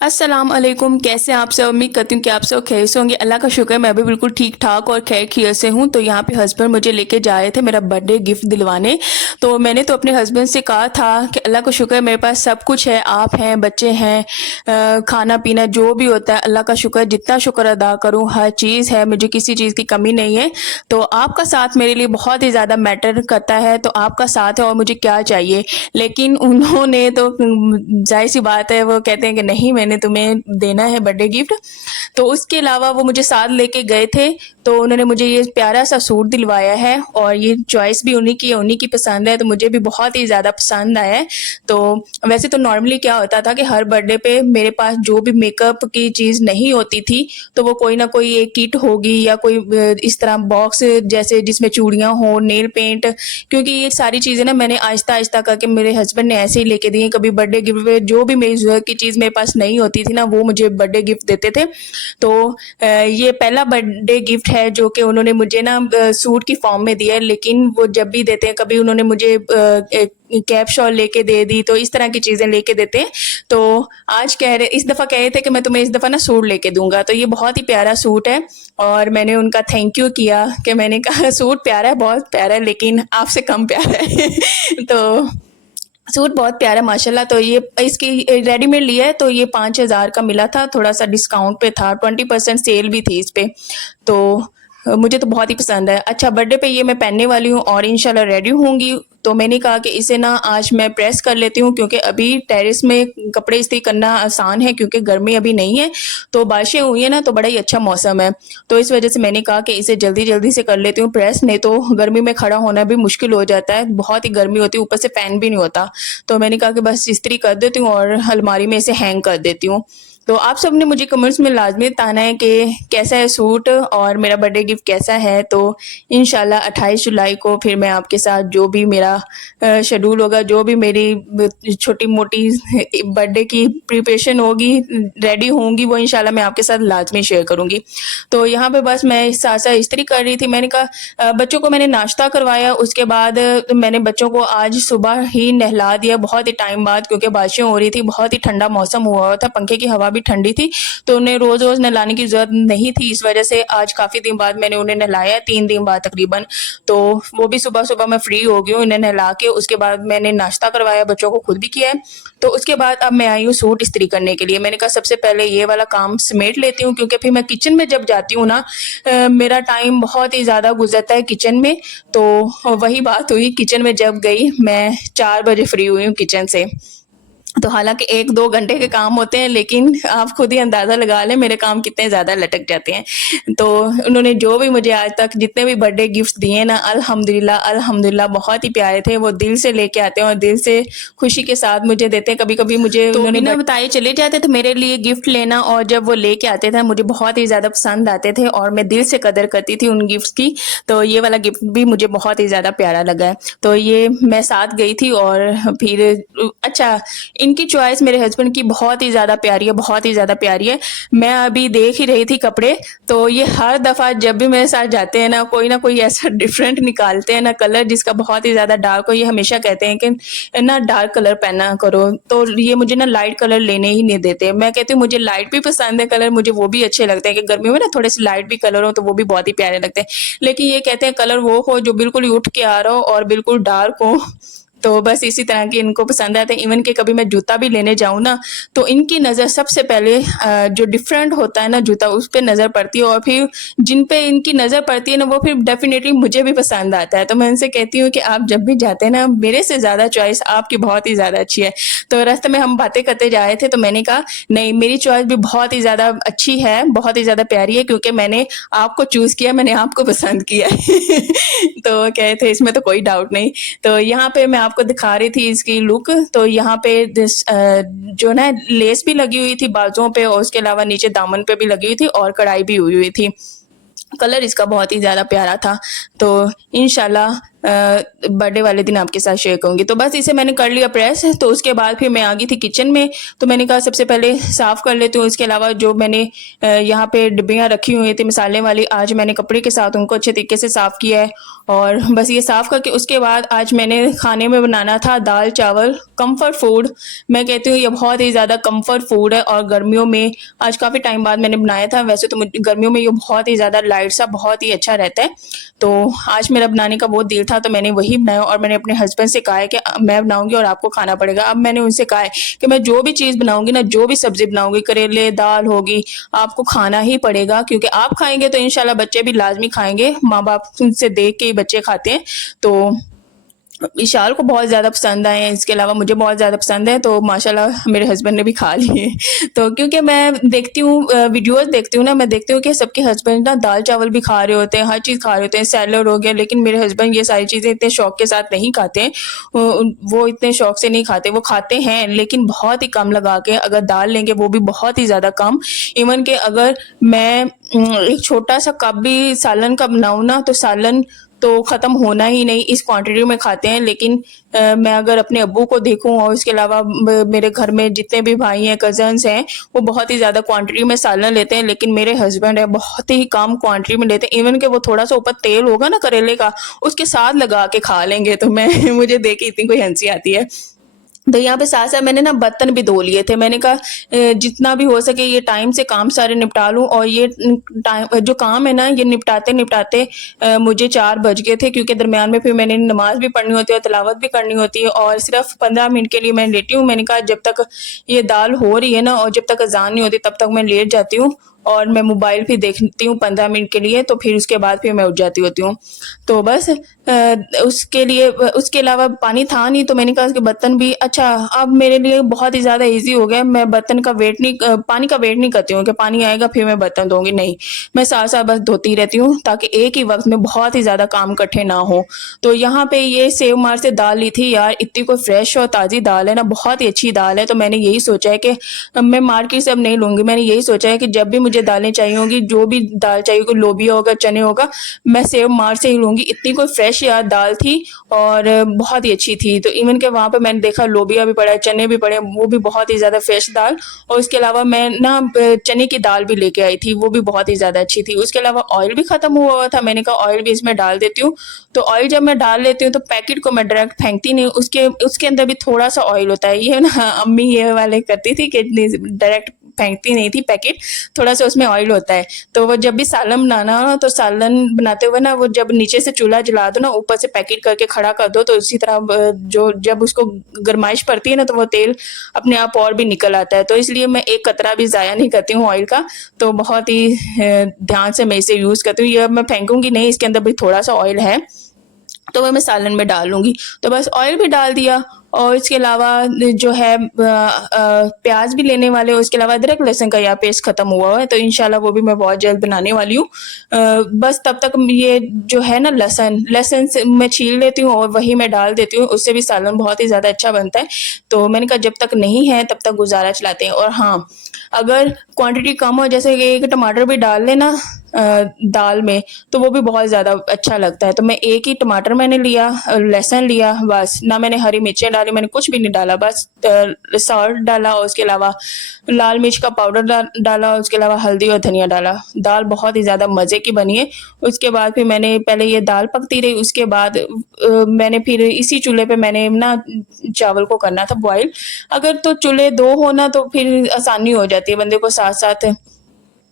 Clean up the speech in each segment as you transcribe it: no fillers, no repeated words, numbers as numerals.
अस्सलाम वालेकुम। कैसे हैं आप सब? उम्मीद करती हूँ कि आप सब खैर से होंगे। अल्लाह का शुक्र है मैं भी बिल्कुल ठीक ठाक और खैर खैरियत से हूँ। तो यहाँ पे हस्बैंड मुझे लेके जा रहे थे मेरा बर्थडे गिफ्ट दिलवाने। तो मैंने तो अपने हस्बैंड से कहा था कि अल्लाह का शुक्र है मेरे पास सब कुछ है, आप हैं, बच्चे हैं, खाना पीना जो भी होता है अल्लाह का शुक्र है। जितना शुक्र अदा करूँ, हर चीज़ है, मुझे किसी चीज़ की कमी नहीं है। तो आपका साथ मेरे लिए बहुत ही ज़्यादा मैटर करता है। तो आपका साथ है और मुझे क्या चाहिए। लेकिन उन्होंने तो जाहिर सी बात है, वो कहते हैं कि नहीं मैंने तुम्हें देना है बर्थडे गिफ्ट। तो उसके अलावा वो मुझे साथ लेके गए थे। तो उन्होंने मुझे ये प्यारा सा सूट दिलवाया है और ये चॉइस भी उन्हीं की पसंद है, तो मुझे भी बहुत ही ज़्यादा पसंद आया है। तो वैसे तो नॉर्मली क्या होता था कि हर बर्थडे पे मेरे पास जो भी मेकअप की चीज़ नहीं होती थी, तो वो कोई ना कोई एक किट होगी या कोई इस तरह बॉक्स जैसे जिसमें चूड़ियाँ हो, नेल पेंट, क्योंकि ये सारी चीज़ें ना मैंने आहिस्ता-आहिस्ता करके मेरे हस्बैंड ने ऐसे ही लेके दी हैं। कभी बर्थडे गिफ्ट पे जो भी मेरी ज़रूरत की चीज़ मेरे पास नहीं होती थी ना, वो मुझे बर्थडे गिफ्ट देते थे। तो ये पहला बर्थडे गिफ्ट है जो कि उन्होंने मुझे ना सूट की फॉर्म में दिया है। लेकिन वो जब भी देते हैं, कभी उन्होंने मुझे एक कैप शॉल लेके दे दी, तो इस तरह की चीज़ें लेके देते हैं। तो आज इस दफ़ा कह रहे थे कि मैं तुम्हें इस दफ़ा ना सूट लेके दूंगा। तो ये बहुत ही प्यारा सूट है और मैंने उनका थैंक यू किया कि मैंने कहा सूट प्यारा है, बहुत प्यारा है, लेकिन आपसे कम प्यारा है। तो सूट बहुत प्यारा माशाल्लाह। तो ये इसकी रेडीमेड लिया है, तो ये 5,000 का मिला था, थोड़ा सा डिस्काउंट पे था, 20% सेल भी थी इस पे। तो मुझे तो बहुत ही पसंद है। अच्छा, बर्थडे पे ये मैं पहनने वाली हूँ और इंशाल्लाह रेडी होंगी। तो मैंने कहा कि इसे ना आज मैं प्रेस कर लेती हूँ, क्योंकि अभी टेरेस में कपड़े इस्त्री करना आसान है क्योंकि गर्मी अभी नहीं है। तो बारिशें हुई है ना, तो बड़ा ही अच्छा मौसम है। तो इस वजह से मैंने कहा कि इसे जल्दी जल्दी से कर लेती हूँ प्रेस, नहीं तो गर्मी में खड़ा होना भी मुश्किल हो जाता है, बहुत ही गर्मी होती है, ऊपर से फैन भी नहीं होता। तो मैंने कहा कि बस इस्त्री कर देती हूँ और अलमारी में इसे हैंग कर देती हूँ। तो आप सब ने मुझे कमेंट्स में लाजमी बताना है कि कैसा है सूट और मेरा बर्थडे गिफ्ट कैसा है। तो इंशाल्लाह 28 जुलाई को फिर मैं आपके साथ जो भी मेरा शेड्यूल होगा, जो भी मेरी छोटी मोटी बर्थडे की प्रिपरेशन होगी, रेडी होंगी, वो इंशाल्लाह मैं आपके साथ लाजमी शेयर करूँगी। तो यहाँ पे बस मैं साथ साथ इस्त्री कर रही थी। मैंने कहा बच्चों को मैंने नाश्ता करवाया, उसके बाद मैंने बच्चों को आज सुबह ही नहला दिया, बहुत ही टाइम बाद, क्योंकि बारिशें हो रही थी, बहुत ही ठंडा मौसम हुआ था, पंखे की हवा भी ठंडी थी। तो उन्हें रोज़ रोज़ नहलाने की ज़रूरत नहीं थी, इस वजह से आज काफ़ी दिन बाद मैंने उन्हें नहलाया, 3 दिन बाद तकरीबन। तो वो भी सुबह सुबह मैं फ्री हो गई हूँ इन्हें नहला के। उसके बाद मैंने नाश्ता करवाया, बच्चों को खुद भी किया है। तो उसके बाद अब मैं आई हूँ सूट इस्त्री करने के लिए। मैंने कहा सबसे पहले ये वाला काम समेट लेती हूँ, क्योंकि फिर मैं किचन में जब जाती हूँ ना, मेरा टाइम बहुत ही ज़्यादा गुजरता है किचन में। तो वही बात हुई, किचन में जब गई मैं 4 बजे फ्री हुई हूँ किचन से। तो हालाँकि 1-2 घंटे के काम होते हैं, लेकिन आप खुद ही अंदाज़ा लगा लें मेरे काम कितने ज़्यादा लटक जाते हैं। तो उन्होंने जो भी मुझे आज तक जितने भी बर्थडे गिफ्ट्स दिए हैं ना, अल्हम्दुलिल्लाह अल्हम्दुलिल्लाह बहुत ही प्यारे थे। वो दिल से लेके आते हैं और दिल से खुशी के साथ मुझे देते हैं। कभी-कभी मुझे तो बिना बताए चले जाते थे मेरे लिए गिफ्ट लेना, और जब वो लेके आते थे मुझे बहुत ही ज़्यादा पसंद आते थे और मैं दिल से कदर करती थी उन गिफ्ट्स की। तो ये वाला गिफ्ट भी मुझे बहुत ही ज़्यादा प्यारा लगा है। तो ये मैं साथ गई थी और फिर अच्छा, इनकी चॉइस मेरे हस्बैंड की बहुत ही ज़्यादा प्यारी है, बहुत ही ज़्यादा प्यारी है। मैं अभी देख ही रही थी कपड़े, तो ये हर दफ़ा जब भी मेरे साथ जाते हैं ना कोई ऐसा डिफरेंट निकालते हैं ना कलर जिसका बहुत ही ज़्यादा डार्क हो। ये हमेशा कहते हैं कि ना डार्क कलर पहना करो, तो ये मुझे ना लाइट कलर लेने ही नहीं देते। मैं कहती हूँ मुझे लाइट भी पसंद है कलर, मुझे वो भी अच्छे लगते हैं कि गर्मियों में ना थोड़े से लाइट भी कलर हो तो वो भी बहुत ही प्यारे लगते हैं। लेकिन ये कहते हैं कलर वो हो जो बिल्कुल ही उठ के आ रहा हो और बिल्कुल डार्क हो। तो बस इसी तरह के इनको पसंद आते हैं। इवन कि कभी मैं जूता भी लेने जाऊँ ना, तो इनकी नज़र सबसे पहले जो डिफरेंट होता है ना जूता, उस पे नज़र पड़ती है, और फिर जिन पे इनकी नज़र पड़ती है ना, वो फिर डेफिनेटली मुझे भी पसंद आता है। तो मैं उनसे कहती हूँ कि आप जब भी जाते हैं ना, मेरे से ज़्यादा चॉइस आपकी बहुत ही ज़्यादा अच्छी है। तो रास्ते में हम बातें करते जा रहे थे, तो मैंने कहा नहीं, मेरी चॉइस भी बहुत ही ज़्यादा अच्छी है, बहुत ही ज़्यादा प्यारी है, क्योंकि मैंने आपको चूज़ किया, मैंने आपको पसंद किया है। तो कहे थे इसमें तो कोई डाउट नहीं। तो यहाँ पे मैं आपको दिखा रही थी इसकी लुक। तो यहाँ पे जो ना लेस भी लगी हुई थी बाजुओं पे, और उसके अलावा नीचे दामन पे भी लगी हुई थी और कढ़ाई भी हुई हुई थी। कलर इसका बहुत ही ज़्यादा प्यारा था। तो इंशाल्लाह बर्थडे वाले दिन आपके साथ शेयर करूँगी। तो बस इसे मैंने कर लिया प्रेस, तो उसके बाद फिर मैं आ गई थी किचन में। तो मैंने कहा सबसे पहले साफ़ कर लेती हूँ। इसके अलावा जो मैंने यहाँ पे डिब्बियाँ रखी हुई थी मसाले वाली, आज मैंने कपड़े के साथ उनको अच्छे तरीके से साफ़ किया है। और बस ये साफ़ करके उसके बाद आज मैंने खाने में बनाना था दाल चावल, कम्फर्ट फूड। मैं कहती हूँ ये बहुत ही ज़्यादा कम्फर्ट फूड है और गर्मियों में आज काफ़ी टाइम बाद मैंने बनाया था। वैसे तो गर्मियों में ये बहुत ही ज़्यादा लाइट सा बहुत ही अच्छा रहता है। तो आज मेरा बनाने का बहुत दिल था, तो मैंने वही बनाया और मैंने अपने हस्बैंड से कहा है कि मैं बनाऊंगी और आपको खाना पड़ेगा। अब मैंने उनसे कहा है कि मैं जो भी चीज़ बनाऊंगी ना, जो भी सब्जी बनाऊंगी, करेले दाल होगी, आपको खाना ही पड़ेगा, क्योंकि आप खाएंगे तो इंशाल्लाह बच्चे भी लाजमी खाएंगे। माँ बाप से देख के ही बच्चे खाते हैं। तो विशाल को बहुत ज़्यादा पसंद आए हैं, इसके अलावा मुझे बहुत ज़्यादा पसंद है, तो माशाल्लाह मेरे हस्बैंड ने भी खा लिए। तो क्योंकि मैं देखती हूँ वीडियोस देखती हूँ ना, मैं देखती हूँ कि सबके हस्बैंड ना दाल चावल भी खा रहे होते हैं, हर चीज़ खा रहे होते हैं, सैलड हो गया, लेकिन मेरे हस्बैंड ये सारी चीज़ें इतने शौक के साथ नहीं खाते हैं। वो इतने शौक से नहीं खाते, वो खाते हैं लेकिन बहुत ही कम लगा के, अगर दाल लेंगे वो भी बहुत ही ज़्यादा कम। इवन कि अगर मैं एक छोटा सा कप भी सालन का बनाऊँ ना, तो सालन तो ख़त्म होना ही नहीं, इस क्वांटिटी में खाते हैं। लेकिन मैं अगर अपने अब्बू को देखूं और इसके अलावा मेरे घर में जितने भी भाई हैं, कजन्स हैं, वो बहुत ही ज़्यादा क्वांटिटी में सालन लेते हैं, लेकिन मेरे हस्बैंड है बहुत ही कम क्वांटिटी में लेते हैं। इवन कि वो थोड़ा सा ऊपर तेल होगा ना करेले का, उसके साथ लगा के खा लेंगे। तो मैं मुझे देख के इतनी कोई हंसी आती है। तो यहाँ पे साथ साथ मैंने ना बर्तन भी धो लिए थे। मैंने कहा जितना भी हो सके ये टाइम से काम सारे निपटा लूँ, और ये टाइम जो काम है ना, ये निपटाते निपटाते मुझे 4 बज गए थे, क्योंकि दरमियान में फिर मैंने नमाज भी पढ़नी होती है और तिलावत भी करनी होती है, और सिर्फ 15 मिनट के लिए मैं लेटी हूँ। मैंने कहा जब तक ये दाल हो रही है ना और जब तक अजान नहीं होती तब तक मैं लेट जाती हूँ, और मैं मोबाइल भी देखती हूँ 15 मिनट के लिए, तो फिर उसके बाद फिर मैं उठ जाती होती हूँ। तो बस उसके लिए उसके अलावा पानी था नहीं, तो मैंने कहा कि बर्तन भी अच्छा, अब मेरे लिए बहुत ही ज़्यादा ईजी हो गया। मैं बर्तन का वेट नहीं पानी का वेट नहीं करती हूँ कि पानी आएगा फिर मैं बर्तन धोऊंगी, नहीं, मैं साथ साथ बस धोती रहती हूँ, ताकि एक ही वक्त में बहुत ही ज़्यादा काम इकट्ठे ना हो। तो यहाँ पे ये सेव मार से दाल ली थी यार, इतनी कोई फ्रेश और ताज़ी दाल है ना, बहुत ही अच्छी दाल है। तो मैंने यही सोचा है कि मैं मार्केट से अब नहीं लूँगी। मैंने यही सोचा है कि जब भी मुझे दालें चाहिए होंगी, जो भी दाल चाहिए होगी, लोबिया होगा, चने होगा, मैं सेव मार से ही लूँगी। इतनी कोई फ्रेश यार दाल थी और बहुत ही अच्छी थी। तो इवन के वहाँ पे मैंने देखा लोबिया भी पड़ा है, चने भी पड़े, वो भी बहुत ही ज़्यादा फ्रेश दाल। और उसके अलावा मैं ना चने की दाल भी लेके आई थी, वो भी बहुत ही ज़्यादा अच्छी थी। उसके अलावा ऑयल भी ख़त्म हुआ हुआ था, मैंने कहा ऑयल भी इसमें डाल देती हूँ। तो ऑयल जब मैं डाल लेती हूँ तो पैकेट को मैं डायरेक्ट फेंकती नहीं, उसके उसके अंदर भी थोड़ा सा ऑयल होता है। ये ना अम्मी ये वाले करती थी कि डायरेक्ट फेंकती नहीं थी पैकेट, थोड़ा सा उसमें ऑयल होता है। तो वो जब भी सालन बनाना हो, तो सालन बनाते हुए ना, वो जब नीचे से चूल्हा जला दो ना, ऊपर से पैकेट करके खड़ा कर दो, तो इसी तरह जो जब उसको गरमाइश पड़ती है ना, तो वो तेल अपने आप और भी निकल आता है। तो इसलिए मैं एक कतरा भी ज़ाया नहीं करती हूँ ऑयल का। तो बहुत ही ध्यान से मैं इसे यूज़ करती हूँ। ये मैं फेंकूंगी नहीं, इसके अंदर भी थोड़ा सा ऑयल है, तो वह मैं सालन में डाल लूँगी। तो बस ऑयल भी डाल दिया, और इसके अलावा जो है प्याज भी लेने वाले हो, उसके अलावा अदरक लहसुन का यहाँ पेस्ट ख़त्म हुआ है, तो इंशाल्लाह वो भी मैं बहुत जल्द बनाने वाली हूँ। बस तब तक ये जो है ना लहसुन से मैं छील लेती हूँ और वही मैं डाल देती हूँ, उससे भी सालन बहुत ही ज़्यादा अच्छा बनता है। तो मैंने कहा जब तक नहीं है तब तक गुजारा चलाते हैं। और हाँ, अगर क्वांटिटी कम हो, जैसे कि एक टमाटर भी डाल लेना दाल में, तो वो भी बहुत ज़्यादा अच्छा लगता है। तो मैं एक ही टमाटर मैंने लिया, लहसुन लिया, बस ना मैंने हरी मिर्चें डाली, मैंने कुछ भी नहीं डाला, बस सॉल्ट डाला, और उसके अलावा लाल मिर्च का पाउडर डाला, और उसके अलावा हल्दी और धनिया डाला। दाल बहुत ही ज़्यादा मज़े की बनी है। उसके बाद फिर मैंने पहले ये दाल पकती रही, उसके बाद मैंने फिर इसी चूल्हे पे मैंने ना चावल को करना था बॉयल। अगर तो चूल्हे 2 हो ना, तो फिर आसानी हो जाती है बंदे को, साथ साथ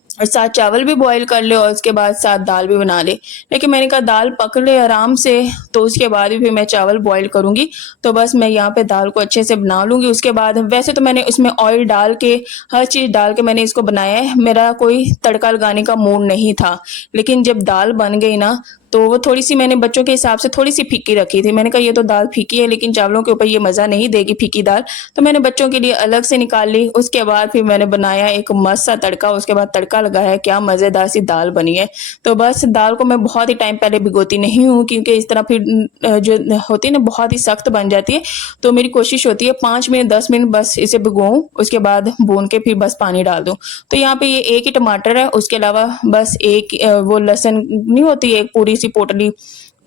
और साथ चावल भी बॉईल कर ले और उसके बाद साथ दाल भी बना ले। लेकिन मैंने कहा दाल पक ले आराम से, तो उसके बाद भी फिर मैं चावल बॉईल करूँगी। तो बस मैं यहाँ पे दाल को अच्छे से बना लूँगी। उसके बाद वैसे तो मैंने उसमें ऑयल डाल के, हर चीज़ डाल के मैंने इसको बनाया है। मेरा कोई तड़का लगाने का मूड नहीं था, लेकिन जब दाल बन गई ना, तो वो थोड़ी सी मैंने बच्चों के हिसाब से थोड़ी सी फीकी रखी थी। मैंने कहा ये तो दाल फीकी है, लेकिन चावलों के ऊपर ये मज़ा नहीं देगी फीकी दाल, तो मैंने बच्चों के लिए अलग से निकाल ली। उसके बाद फिर मैंने बनाया एक मस्त सा तड़का, उसके बाद तड़का लगाया, क्या मज़ेदार सी दाल बनी है। तो बस दाल को मैं बहुत ही टाइम पहले भिगोती नहीं हूँ, क्योंकि इस तरह फिर जो होती है ना बहुत ही सख्त बन जाती है। तो मेरी कोशिश होती है 5 मिनट 10 मिनट बस इसे भिगोऊँ, उसके बाद भून के फिर बस पानी डाल दूँ। तो यहाँ पे ये एक ही टमाटर है, उसके अलावा बस एक वो लहसुन नहीं होती एक पूरी सी पोटली,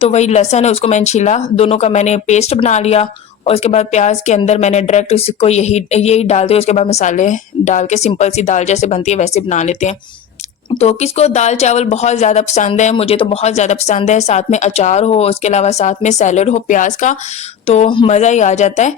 तो वही लहसुन है उसको मैंने छीला, दोनों का मैंने पेस्ट बना लिया और उसके बाद प्याज के अंदर मैंने डायरेक्ट इसको यही डाल दिया। उसके बाद मसाले डाल के सिंपल सी दाल जैसे बनती है वैसे बना लेते हैं। तो किसको दाल चावल बहुत ज़्यादा पसंद है, मुझे तो बहुत ज़्यादा पसंद है, साथ में अचार हो, उसके अलावा साथ में सैलेड हो प्याज का, तो मज़ा ही आ जाता है।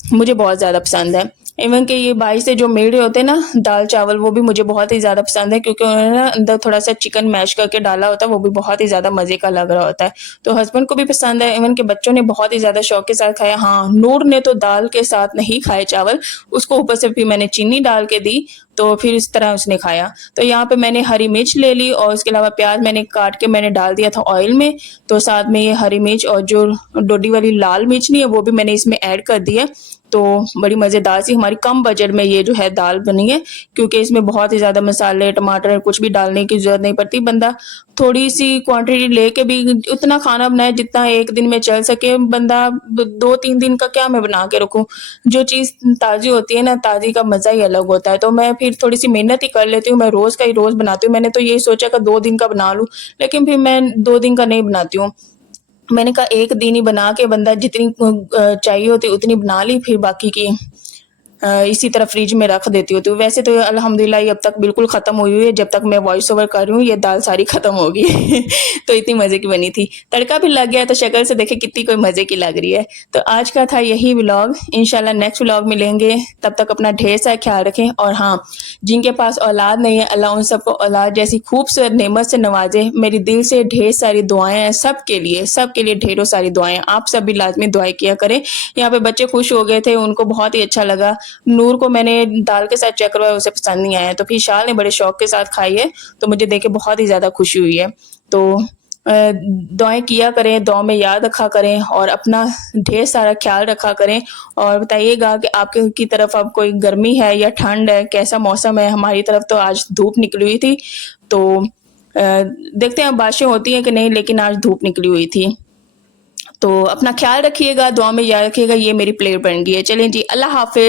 मुझे बहुत ज़्यादा पसंद है। इवन कि ये बाहर से जो मिल रहे होते हैं ना दाल चावल, वो भी मुझे बहुत ही ज़्यादा पसंद है क्योंकि उन्होंने ना अंदर थोड़ा-सा चिकन मैश करके डाला होता है, वो भी बहुत ही ज़्यादा मज़े का लग रहा होता है। तो हस्बैंड को भी पसंद है, इवन कि बच्चों ने बहुत ही ज़्यादा शौक के साथ खाया। हाँ, नूर ने तो दाल के साथ नहीं खाए चावल, उसको ऊपर से फिर मैंने चीनी डाल के दी, तो फिर इस तरह उसने खाया। तो यहाँ पे मैंने हरी मिर्च ले ली और उसके अलावा प्याज मैंने काट के मैंने डाल दिया था ऑयल में, तो साथ में ये हरी मिर्च और जो डोडी वाली लाल मिर्च नहीं है वो भी मैंने इसमें ऐड कर दी है। तो बड़ी मज़ेदार सी हमारी कम बजट में ये जो है दाल बनी है, क्योंकि इसमें बहुत ही ज़्यादा मसाले टमाटर कुछ भी डालने की ज़रूरत नहीं पड़ती। बंदा थोड़ी सी क्वांटिटी लेके भी उतना खाना बनाए जितना एक दिन में चल सके। बंदा 2-3 दिन का क्या मैं बना के रखूँ। जो चीज़ ताज़ी होती है ना, ताज़ी का मज़ा ही अलग होता है। तो मैं फिर थोड़ी सी मेहनत ही कर लेती हूँ, मैं रोज़ का ही रोज़ बनाती हूँ। मैंने तो यही सोचा कि 2 दिन का बना लूँ, लेकिन फिर मैं 2 दिन का नहीं बनाती हूँ। मैंने कहा 1 दिन ही बना के बंदा जितनी चाहिए होती उतनी बना ली, फिर बाकी की इसी तरह फ्रिज में रख देती हूँ। तो वैसे तो अल्हम्दुलिल्लाह ये अब तक बिल्कुल ख़त्म हुई हुई है, जब तक मैं वॉइस ओवर कर रही हूँ ये दाल सारी ख़त्म होगी। तो इतनी मज़े की बनी थी। तड़का भी लग गया तो शक्ल से देखें कितनी कोई मज़े की लग रही है। तो आज का था यही व्लॉग, इंशाल्लाह नेक्स्ट व्लॉग मिलेंगे, तब तक अपना ढेर सारा ख्याल रखें। और हाँ, जिनके पास औलाद नहीं है अल्लाह उन सबको औलाद जैसी खूबसूरत नेमत से नवाजे। मेरी दिल से ढेर सारी दुआएं हैं सबके लिए ढेरों सारी दुआएं। आप सब भी लाजमी दुआएं किया करें। यहाँ पे बच्चे खुश हो गए थे, उनको बहुत ही अच्छा लगा। नूर को मैंने दाल के साथ चेक करवाया, उसे पसंद नहीं आया, तो फिर शाल ने बड़े शौक के साथ खाई है, तो मुझे देख के बहुत ही ज़्यादा खुशी हुई है। तो दुआएं किया करें, दुआ में याद रखा करें और अपना ढेर सारा ख्याल रखा करें। और बताइएगा कि आपके की तरफ अब कोई गर्मी है या ठंड है, कैसा मौसम है। हमारी तरफ तो आज धूप निकली हुई थी, तो देखते हैं बारिशें होती हैं कि नहीं, लेकिन आज धूप निकली हुई थी। तो अपना ख्याल रखिएगा, दुआ में याद रखिएगा। ये मेरी प्लेट बन गई है। चलें जी, अल्लाह हाफ़िज़।